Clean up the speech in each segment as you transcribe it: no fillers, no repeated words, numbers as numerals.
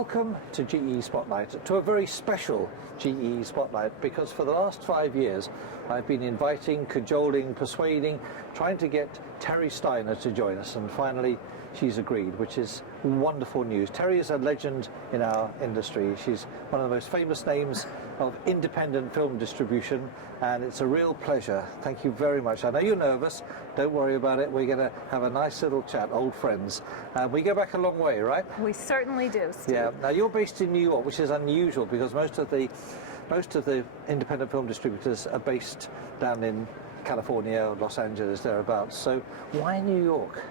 Welcome to GE Spotlight, to a very special GE Spotlight, because for the last 5 years I've been inviting, cajoling, persuading, trying to get Terry Steiner to join us, and finally she's agreed, which is wonderful news. Terry is a legend in our industry. She's one of the most famous names of independent film distribution, and it's a real pleasure. Thank you very much. I know you're nervous. Don't worry about it. We're going to have a nice little chat, old friends. We go back a long way, right? We certainly do, Steve. Yeah. Now you're based in New York, which is unusual because most of the independent film distributors are based down in California or Los Angeles, thereabouts. So why New York?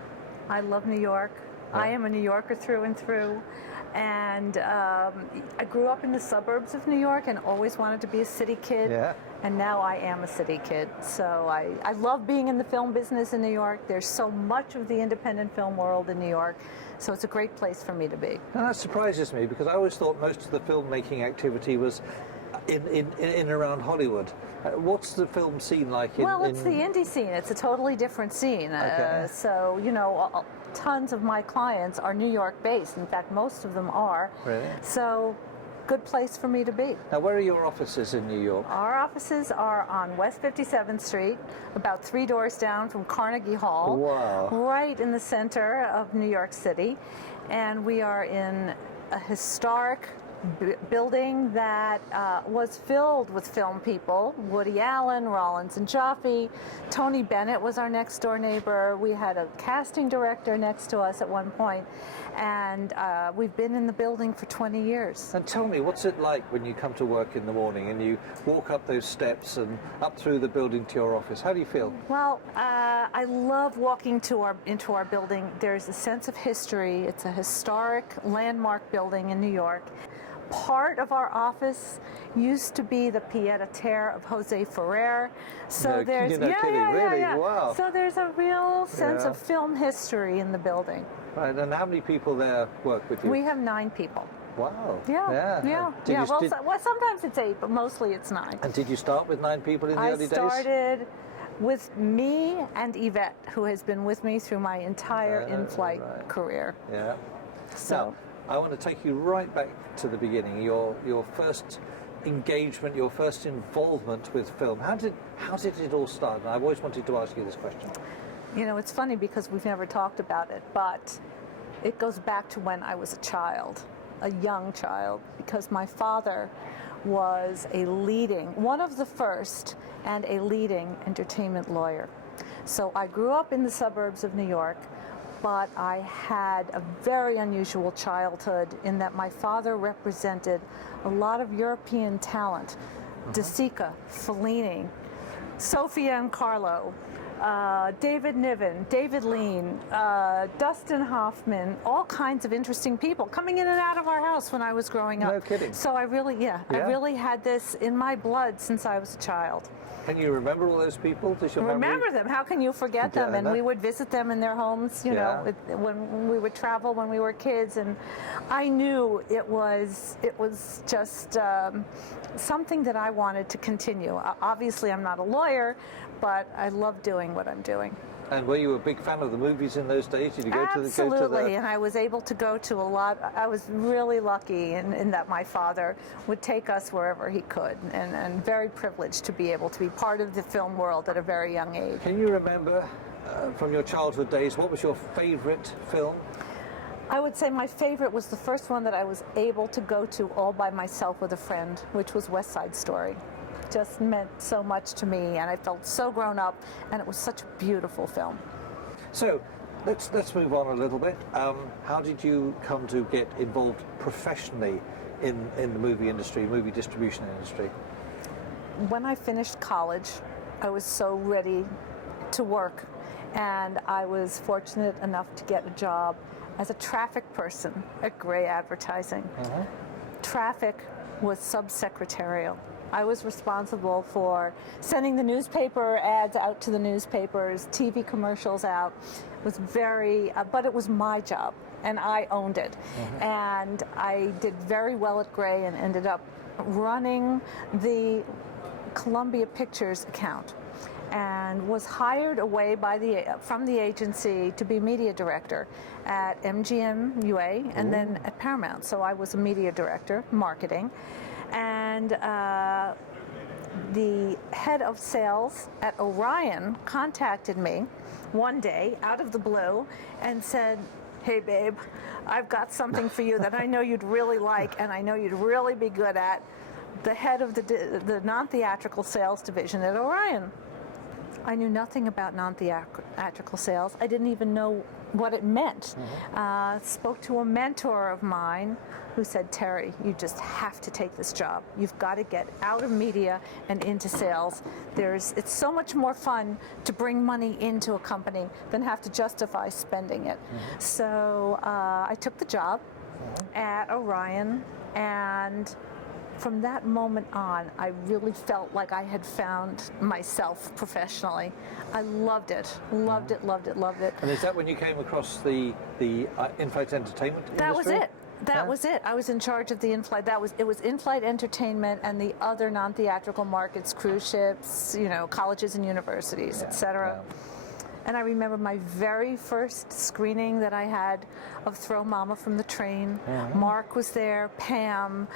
I love New York. Yeah. I am a New Yorker through and through. And I grew up in the suburbs of New York and always wanted to be a city kid. Yeah. And now I am a city kid. So I love being in the film business in New York. There's so much of the independent film world in New York. So it's a great place for me to be. And that surprises me because I always thought most of the filmmaking activity was in and around Hollywood. What's the film scene like in... Well, it's the indie scene. It's a totally different scene. Okay. So, you know, tons of my clients are New York based. In fact, most of them are. Really? So, good place for me to be. Now, where are your offices in New York? Our offices are on West 57th Street, about 3 doors down from Carnegie Hall. Wow. Right in the center of New York City. And we are in a historic building that was filled with film people. Woody Allen, Rollins and Joffe, Tony Bennett was our next door neighbor. We had a casting director next to us at one point, and we've been in the building for 20 years. And tell me, what's it like when you come to work in the morning and you walk up those steps and up through the building to your office? How do you feel? Well, I love walking into our building. There's a sense of history. It's a historic landmark building in New York. Part of our office used to be the pied-à-terre of Jose Ferrer. So No, there's you're not kidding, really? Wow. So there's a real sense of film history in the building. Right, and how many people there work with you? We have 9 people. Wow. Yeah. Well, sometimes it's 8, but mostly it's 9. And did you start with 9 people in the early days? I started with me and Yvette, who has been with me through my entire in-flight career. Yeah. So. Now, I want to take you right back to the beginning. Your first engagement, your first involvement with film. How did it all start? And I've always wanted to ask you this question. You know, it's funny because we've never talked about it, but it goes back to when I was a child, a young child, because my father was one of the first and a leading entertainment lawyer. So I grew up in the suburbs of New York, but I had a very unusual childhood in that my father represented a lot of European talent. De Sica, Fellini, Sofia and Carlo, David Niven, David Lean, Dustin Hoffman, all kinds of interesting people coming in and out of our house when I was growing up. No kidding. So I really had this in my blood since I was a child. Can you remember all those people? Does your Remember them? How can you forget them? And we would visit them in their homes, you know, when we would travel when we were kids. And I knew it was just something that I wanted to continue. Obviously, I'm not a lawyer, but I love doing what I'm doing. And were you a big fan of the movies in those days? Did you go to the... Absolutely, and I was able to go to a lot. I was really lucky in that my father would take us wherever he could, and very privileged to be able to be part of the film world at a very young age. Can you remember from your childhood days, what was your favorite film? I would say my favorite was the first one that I was able to go to all by myself with a friend, which was West Side Story. Just meant so much to me, and I felt so grown up, and it was such a beautiful film. So let's move on a little bit. How did you come to get involved professionally in the movie industry, movie distribution industry? When I finished college, I was so ready to work, and I was fortunate enough to get a job as a traffic person at Gray Advertising. Traffic was subsecretarial. I was responsible for sending the newspaper ads out to the newspapers, TV commercials out. It was but it was my job, and I owned it. And I did very well at Gray and ended up running the Columbia Pictures account. and was hired away from the agency to be media director at MGM UA and then at Paramount. So I was a media director, marketing, and the head of sales at Orion contacted me one day out of the blue and said, "Hey babe, I've got something for you that I know you'd really like and I know you'd really be good at." The head of the non-theatrical sales division at Orion. I knew nothing about non-theatrical sales. I didn't even know what it meant. Spoke to a mentor of mine who said, "Terry, you just have to take this job. You've got to get out of media and into sales. It's so much more fun to bring money into a company than have to justify spending it." So I took the job at Orion, and from that moment on, I really felt like I had found myself professionally. I loved it, loved it, loved it, loved it. And is that when you came across the in-flight entertainment industry? That was it. That was it. I was in charge of the in-flight. It was in-flight entertainment and the other non-theatrical markets, cruise ships, colleges and universities, etc. And I remember my very first screening that I had of Throw Mama from the Train. Mark was there, Pam,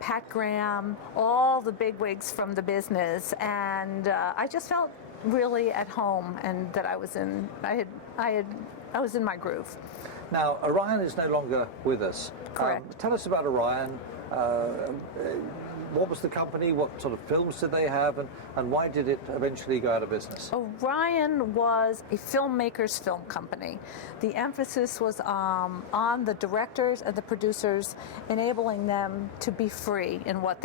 Pat Graham, all the bigwigs from the business, and I just felt really at home, and that I was in my groove. Now, Orion is no longer with us. Correct. Tell us about Orion. What was the company? What sort of films did they have? And why did it eventually go out of business? Orion was a filmmaker's film company. The emphasis was on the directors and the producers, enabling them to be free in what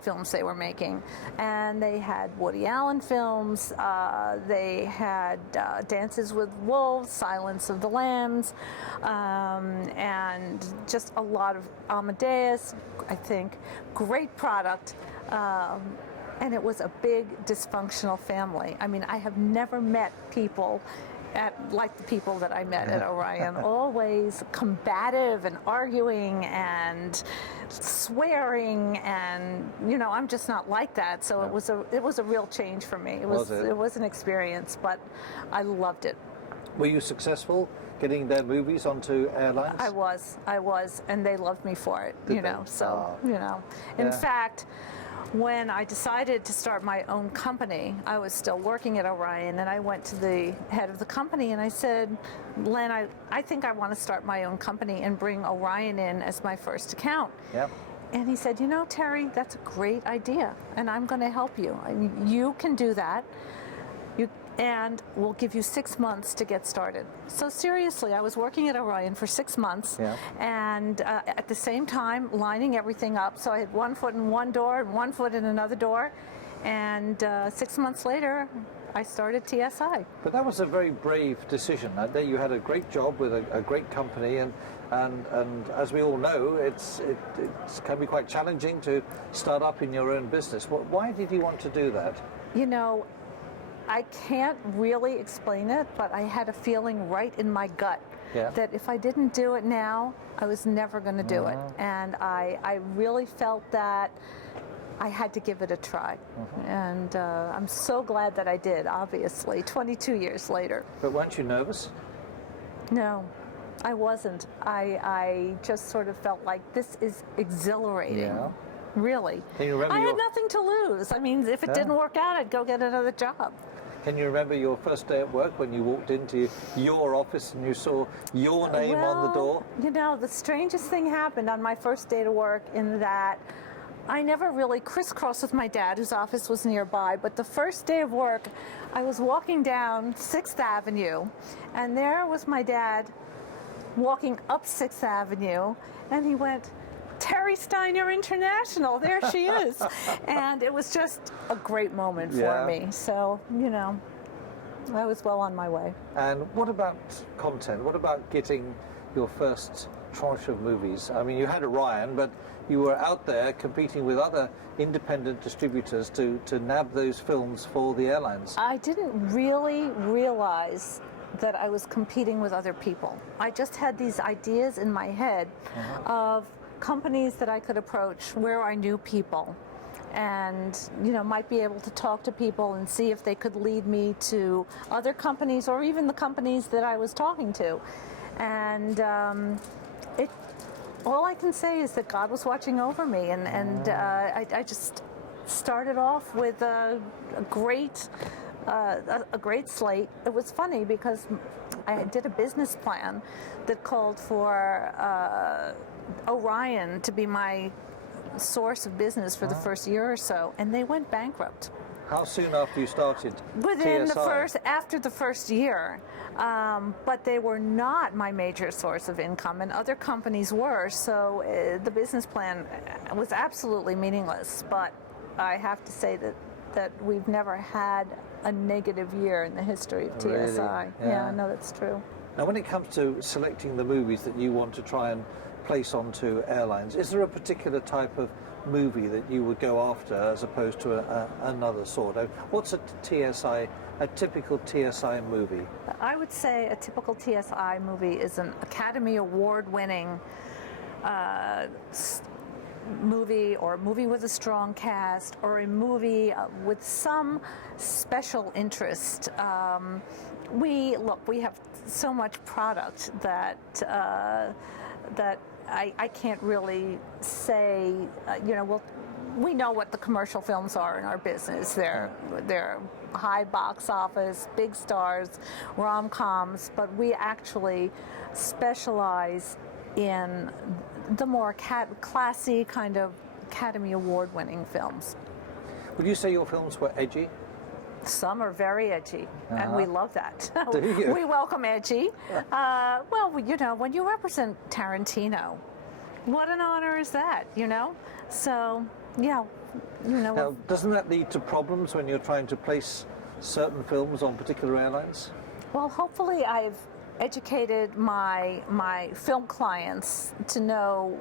films they were making. And they had Woody Allen films, they had Dances with Wolves, Silence of the Lambs, and just a lot of Amadeus, I think. Great product. And it was a big dysfunctional family. I mean, I have never met people like the people that I met at Orion. Always combative and arguing and swearing, and I'm just not like that. So it was a real change for me. It was an experience, but I loved it. Were you successful getting their movies onto airlines? I was, and they loved me for it. Did they? So in fact, when I decided to start my own company, I was still working at Orion, and I went to the head of the company and I said, "Len, I think I want to start my own company and bring Orion in as my first account." And he said, "Terry, that's a great idea, and I'm going to help you. You can do that. And we'll give you 6 months to get started." So seriously, I was working at Orion for 6 months, and at the same time lining everything up. So I had one foot in one door and one foot in another door, and 6 months later, I started TSI. But that was a very brave decision. You had a great job with a great company, and as we all know, it can be quite challenging to start up in your own business. Why did you want to do that? I can't really explain it, but I had a feeling right in my gut that if I didn't do it now, I was never going to do it. And I really felt that I had to give it a try. And I'm so glad that I did, obviously, 22 years later. But weren't you nervous? No, I wasn't. I just sort of felt like this is exhilarating. Really. Can you remember I had nothing to lose. I mean, if it didn't work out, I'd go get another job. Can you remember your first day at work when you walked into your office and you saw your name on the door? The strangest thing happened on my first day to work, in that I never really crisscrossed with my dad, whose office was nearby, but the first day of work, I was walking down 6th Avenue, and there was my dad walking up 6th Avenue, and he went, "Terry Steiner International, there she is." And it was just a great moment for me. So, I was well on my way. And what about content? What about getting your first tranche of movies? I mean, you had Orion, but you were out there competing with other independent distributors to nab those films for the airlines. I didn't really realize that I was competing with other people. I just had these ideas in my head of companies that I could approach where I knew people, and might be able to talk to people and see if they could lead me to other companies or even the companies that I was talking to. And all I can say is that God was watching over me, and I just started off with a great slate. It was funny because I did a business plan that called for Orion to be my source of business for the first year or so, and they went bankrupt. How soon after you started Within TSI? after the first year, but they were not my major source of income, and other companies were. So the business plan was absolutely meaningless. But I have to say that we've never had a negative year in the history of TSI. Really? Yeah, no, that's true. Now, when it comes to selecting the movies that you want to try and place onto airlines, is there a particular type of movie that you would go after as opposed to another sort? What's a typical TSI movie? I would say a typical TSI movie is an Academy Award-winning movie, or a movie with a strong cast, or a movie with some special interest. We have so much product that I can't really say, we know what the commercial films are in our business. They're high box office, big stars, rom-coms, but we actually specialize in the more classy kind of Academy Award-winning films. Would you say your films were edgy? Some are very edgy, and we love that. Do you? We welcome edgy. Well, when you represent Tarantino, what an honor is that, So, yeah, Now, doesn't that lead to problems when you're trying to place certain films on particular airlines? Well, hopefully I've educated my film clients to know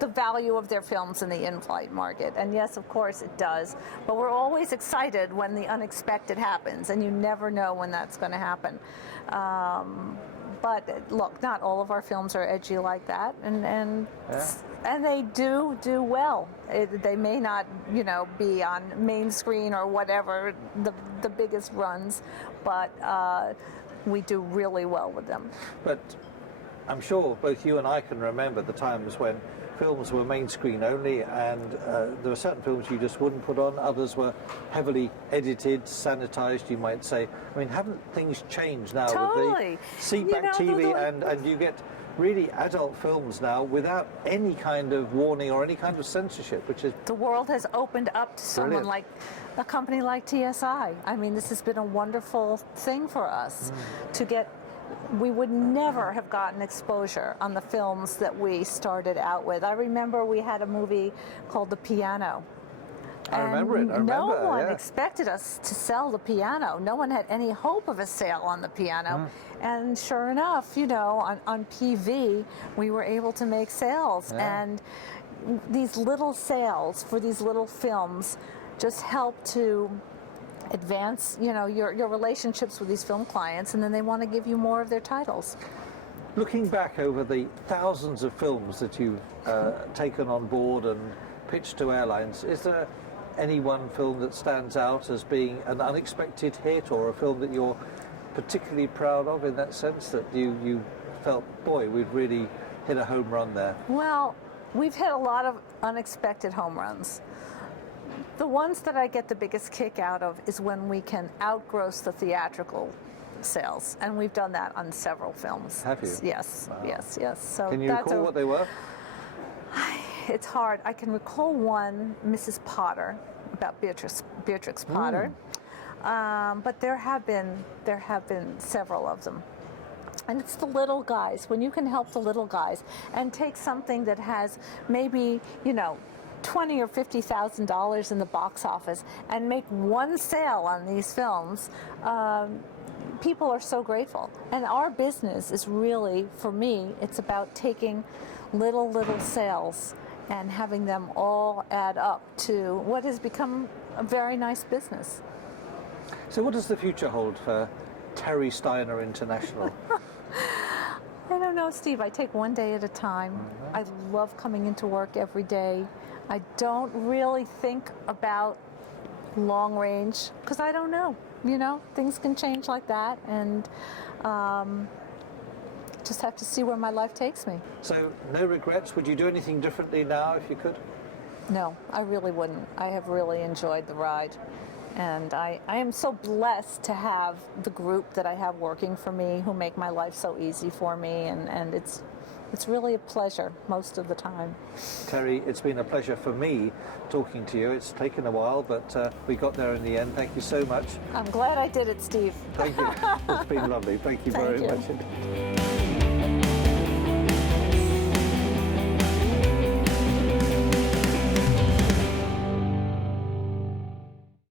the value of their films in the in-flight market. And yes, of course it does. But we're always excited when the unexpected happens, and you never know when that's going to happen. But look, not all of our films are edgy like that, and they do well. They may not, be on main screen or whatever, the biggest runs, but we do really well with them. But I'm sure both you and I can remember the times when films were main screen only, and there were certain films you just wouldn't put on. Others were heavily edited, sanitized, you might say. I mean, haven't things changed now Totally. with the seatback TV, and you get really adult films now without any kind of warning or any kind of censorship, which is... The world has opened up to someone Brilliant. like a company like TSI. I mean, this has been a wonderful thing for us to get. We would never have gotten exposure on the films that we started out with. I remember we had a movie called The Piano. I remember it. No one expected us to sell the piano. No one had any hope of a sale on the piano. And sure enough, on PV, we were able to make sales. And these little sales for these little films just help to advance, your relationships with these film clients, and then they want to give you more of their titles. Looking back over the thousands of films that you've taken on board and pitched to airlines, is there any one film that stands out as being an unexpected hit, or a film that you're particularly proud of, in that sense, that you felt, boy, we've really hit a home run there? Well, we've hit a lot of unexpected home runs. The ones that I get the biggest kick out of is when we can outgross the theatrical sales, and we've done that on several films. Have you? Yes, Wow. yes. So Can you recall what they were? It's hard. I can recall one, Mrs. Potter, about Beatrix Potter, but there have been several of them. And it's the little guys. When you can help the little guys and take something that has maybe, $20,000 or $50,000 in the box office and make one sale on these films, people are so grateful. And our business is really, for me, it's about taking little sales and having them all add up to what has become a very nice business. So what does the future hold for Terry Steiner International? I don't know, Steve. I take one day at a time. I love coming into work every day. I don't really think about long range because I don't know. You know, things can change like that, and just have to see where my life takes me. So, no regrets? Would you do anything differently now if you could? No, I really wouldn't. I have really enjoyed the ride. And I am so blessed to have the group that I have working for me who make my life so easy for me. And it's really a pleasure most of the time. Terry, it's been a pleasure for me talking to you. It's taken a while, but we got there in the end. Thank you so much. I'm glad I did it, Steve. Thank you. It's been lovely. Thank you very Thank you. much.